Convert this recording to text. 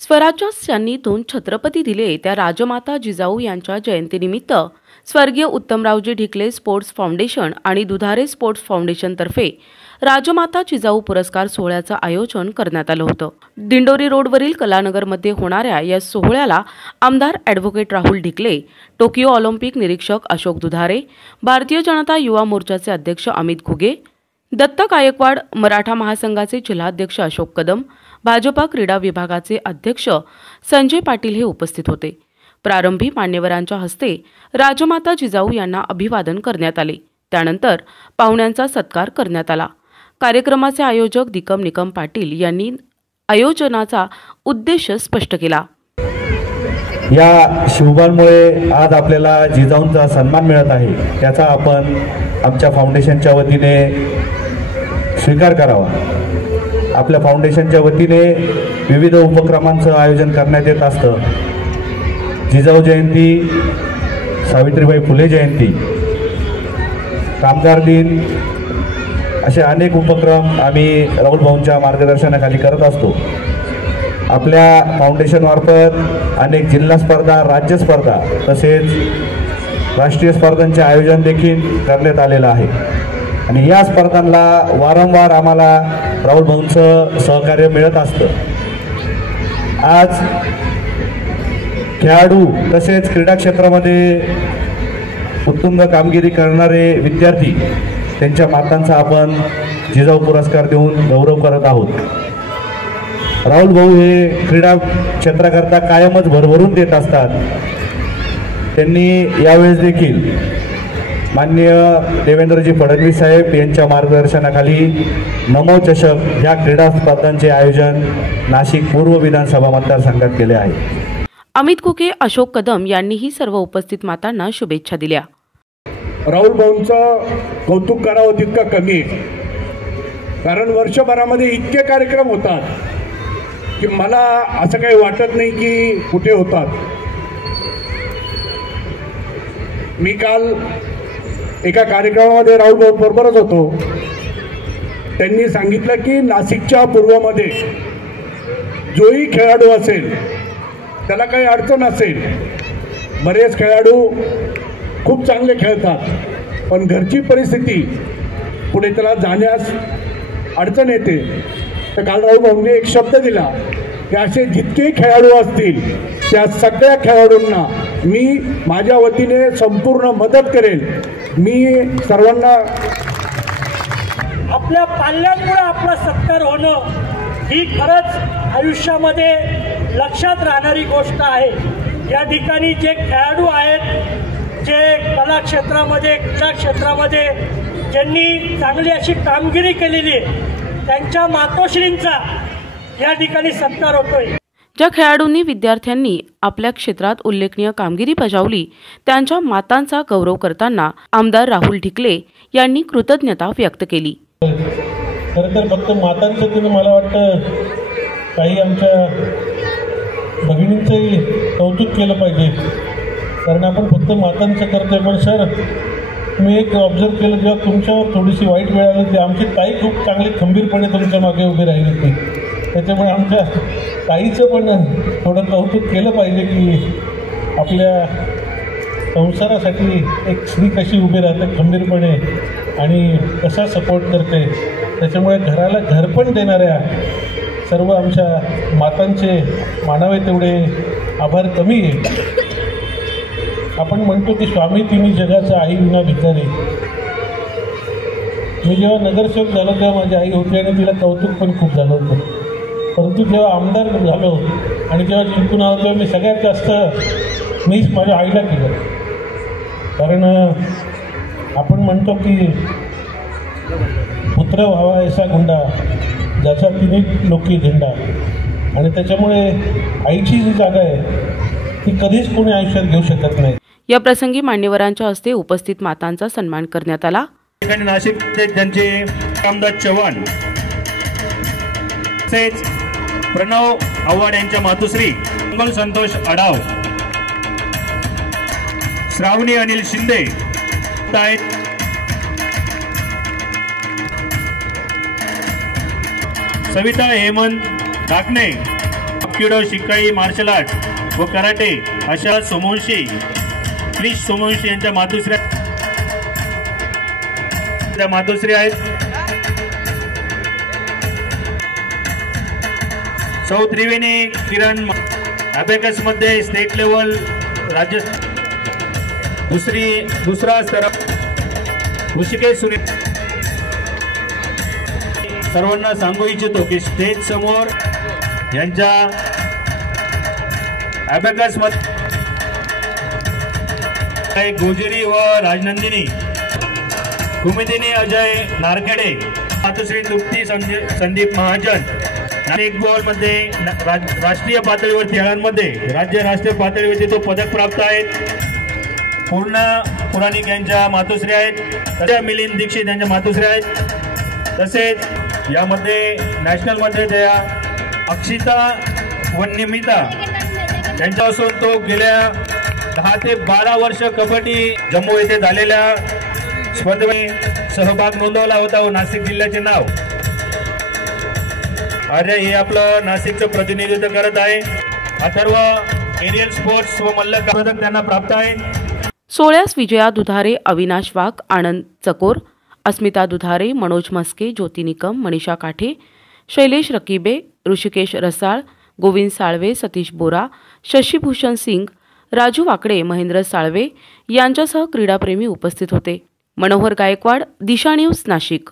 स्वराज्यास यांनी 2 छत्रपती दिले त्या राजमाता जिजाऊ यांच्या जयंतीनिमित्त स्वर्गीय उत्तमरावजी ढिकले स्पोर्ट्स फाउंडेशन आणि दुधारे स्पोर्ट्स फाउंडेशनतर्फे राजमाता जिजाऊ पुरस्कार सोहळ्याचं आयोजन करण्यात आलं होतं। दिंडोरी रोडवरील कलानगरमध्ये होणाऱ्या या सोहळ्याला आमदार advocate Rahul Dhikle, Tokyo Olympic निरीक्षक अशोक दुधारे, भारतीय जनता युवा मोर्चाचे अध्यक्ष अमित घुगे, दत्त गायकवाड मराठा महासंघाचे जिल्हाध्यक्ष अशोक कदम, भाजपा क्रीडा विभागाचे अध्यक्ष संजय पाटील हे उपस्थित होते। प्रारंभी मान्यवरांच्या हस्ते राजमाता जिजाऊ यांना अभिवादन करण्यात आले। त्यानंतर पाहुण्यांचा सत्कार करण्यात आला। कार्यक्रमाचे आयोजक दिकम निकम पाटील यांनी आयोजनाचा उद्देश स्पष्ट केला। या शुभांमुळे आज आपल्याला जिजाऊंचा सन्मान मिळत आहे, त्याचा आपण आमच्या फाउंडेशनच्या वतीने स्वीकार करावा। आपल्या फाउंडेशनच्या वतीने विविध उपक्रमांचं आयोजन करण्यात येत असतं। जिजाऊ जयंती, सावित्रीबाई फुले जयंती, कामगार दिन असे अनेक उपक्रम आम्ही राहुल भाऊंच्या मार्गदर्शनाखाली करत असतो। आपल्या फाउंडेशनमार्फत अनेक जिल्हा स्पर्धा, राज्य स्पर्धा तसेच राष्ट्रीय स्पर्धांचे आयोजन देखील करण्यात आलेलं आहे आणि या स्पर्धांना वारंवार आम्हाला राहुल भाऊंचं सहकार्य मिळत असतं। आज खेळाडू तसेच क्रीडा क्षेत्रामध्ये उत्तुंग कामगिरी करणारे विद्यार्थी, त्यांच्या मातांचा आपण जिजाऊ पुरस्कार देऊन गौरव करत आहोत। राहुल भाऊ हे क्रीडा क्षेत्राकरता कायमच भरभरून देत असतात। त्यांनी यावेळेस देखील माननीय देवेंद्रजी फडणवीस साहेब यांच्या मार्गदर्शनाखाली नमो चषक ह्या क्रीडा स्पर्धांचे आयोजन नाशिक पूर्व विधानसभा मतदारसंघात केले आहे। अमित घुगे, अशोक कदम यांनीही सर्व उपस्थित मातांना शुभेच्छा दिल्या। राहुल भाऊंचं कौतुक करावं तितकं कमी आहे, कारण वर्षभरामध्ये इतके कार्यक्रम होतात की मला असं काही वाटत नाही की कुठे होतात। मी काल एका कार्यक्रमामध्ये राहुल भाऊ बरोबरच होतो। त्यांनी सांगितलं की नाशिकच्या पूर्वमध्ये जोही खेळाडू असेल त्याला काही अडचण असेल, बरेच खेळाडू खूप चांगले खेळतात पण घरची परिस्थिती पुढे त्याला जाण्यास अडचण येते, तर काल राहुल भाऊंनी एक शब्द दिला की असे जितके खेळाडू असतील त्या सगळ्या खेळाडूंना मी माझ्या वतीने संपूर्ण मदत करेल। मी सर्वांना आपल्या पाल्यांमुळे आपला सत्कार होणं ही खरंच आयुष्यामध्ये लक्षात राहणारी गोष्ट आहे। या ठिकाणी जे खेळाडू आहेत, जे कला क्षेत्रामध्ये, क्रीडा क्षेत्रामध्ये ज्यांनी चांगली अशी कामगिरी केलेली आहे, त्यांच्या मातोश्रींचा या ठिकाणी सत्कार होतोय। ज्या खेळाडूंनी, विद्यार्थ्यांनी आपल्या क्षेत्रात उल्लेखनीय कामगिरी बजावली त्यांच्या मातांचा गौरव करताना आमदार राहुल ढिकले यांनी कृतज्ञता व्यक्त केली। खरं तर फक्त मातांचं तुम्ही मला वाटतं काही आमच्या भगिनींचंही कौतुक केलं पाहिजे, कारण आपण फक्त मातांचं करतोय। पण सर, मी एक ऑब्झर्व केलं, जेव्हा तुमच्यावर थोडीशी वाईट वेळ आली, ती आमची ताई खूप चांगली खंबीरपणे तुमच्या मागे उभी राहिली होती। त्याच्यामुळे आमच्या ताईचं पण थोडं कौतुक केलं पाहिजे की आपल्या संसारासाठी एक स्त्री कशी उभी राहते खंबीरपणे आणि कसा सपोर्ट करते। त्याच्यामुळे घराला घर पण देणाऱ्या सर्व आमच्या मातांचे मानावे तेवढे आभार कमी आहे। आपण म्हणतो की स्वामी तिन्ही जगाचा आई विना भिकारी। मी जेव्हा नगरसेवक झालो तेव्हा माझी आई होती आणि तिला कौतुक पण खूप झालं होतं, परंतु जेव्हा आमदार झालो आणि जेव्हा जिंकून आलो तेव्हा मी सगळ्यात जास्त मीच माझ्या आईला केलं। कारण आपण म्हणतो की पुत्र व्हावा ऐसा गुंडा ज्याचा तिन्ही लोकी झेंडा, आणि त्याच्यामुळे आईची जी जागा आहे ती कधीच कोणी आयुष्यात घेऊ शकत नाही। या प्रसंगी मान्यवरांच्या हस्ते उपस्थित मातांचा सन्मान करण्यात आला। नाशिकचे त्यांचे कामदार चव्हाण तसेच प्रणव आव्हाड यांच्या मातुश्री मंगल संतोष अडाव, श्रावणी अनिल शिंदे, सविता हेमंत ढाकणे, आयकिडो, शिकाई, मार्शल आर्ट व कराटे अशा सोमवंशी क्रिश सोमवंशी यांच्या मातोश्री आहेत. सौ त्रिवेणी किरण अबॅकस मध्ये स्टेट लेवल राज्य दुसरा स्तर. ऋषिकेश सुनील. सर्वांना सांगू इच्छितो की स्टेज समोर यांच्या अबॅकस मध्ये गोजरी व राजनंदिनी, कुमुदिनी अजय नारखेडे, मातोश्री तृप्ती संदीप महाजन अनेक बॉल मध्ये राष्ट्रीय पातळीवर खेळांमध्ये राज्य राष्ट्रीय पातळीवरती तो पदक प्राप्त आहेत. पूर्णा पुराणिक यांच्या मातोश्री आहेत. सध्या मिलिंद दीक्षित यांच्या मातोश्री आहेत. तसेच यामध्ये नॅशनल मध्ये त्या अक्षिता व निमिता यांच्यापासून तो गेल्या 10 ते 12 वर्ष कबड्डी जम्मू येथे झालेल्या स्पर्धेत सहभाग नोंदवला होता व नाशिक जिल्ह्याचे नाव आज हे आपलं नाशिकचं प्रतिनिधित्व करत आहे. अथर्व एरियल स्पोर्ट्स व मल्ल पदक त्यांना प्राप्त आहे. सोहळ्यास विजया दुधारे, अविनाश वाघ, आनंद चकोर, अस्मिता दुधारे, मनोज मस्के, ज्योती निकम, मनीषा काठे, शैलेश रकीबे, ऋषिकेश रसाळ, गोविंद साळवे, सतीश बोरा, शशीभूषण सिंग, राजू वाकडे, महेंद्र साळवे यांच्यासह क्रीडाप्रेमी उपस्थित होते. मनोहर गायकवाड, दिशा न्यूज, नाशिक.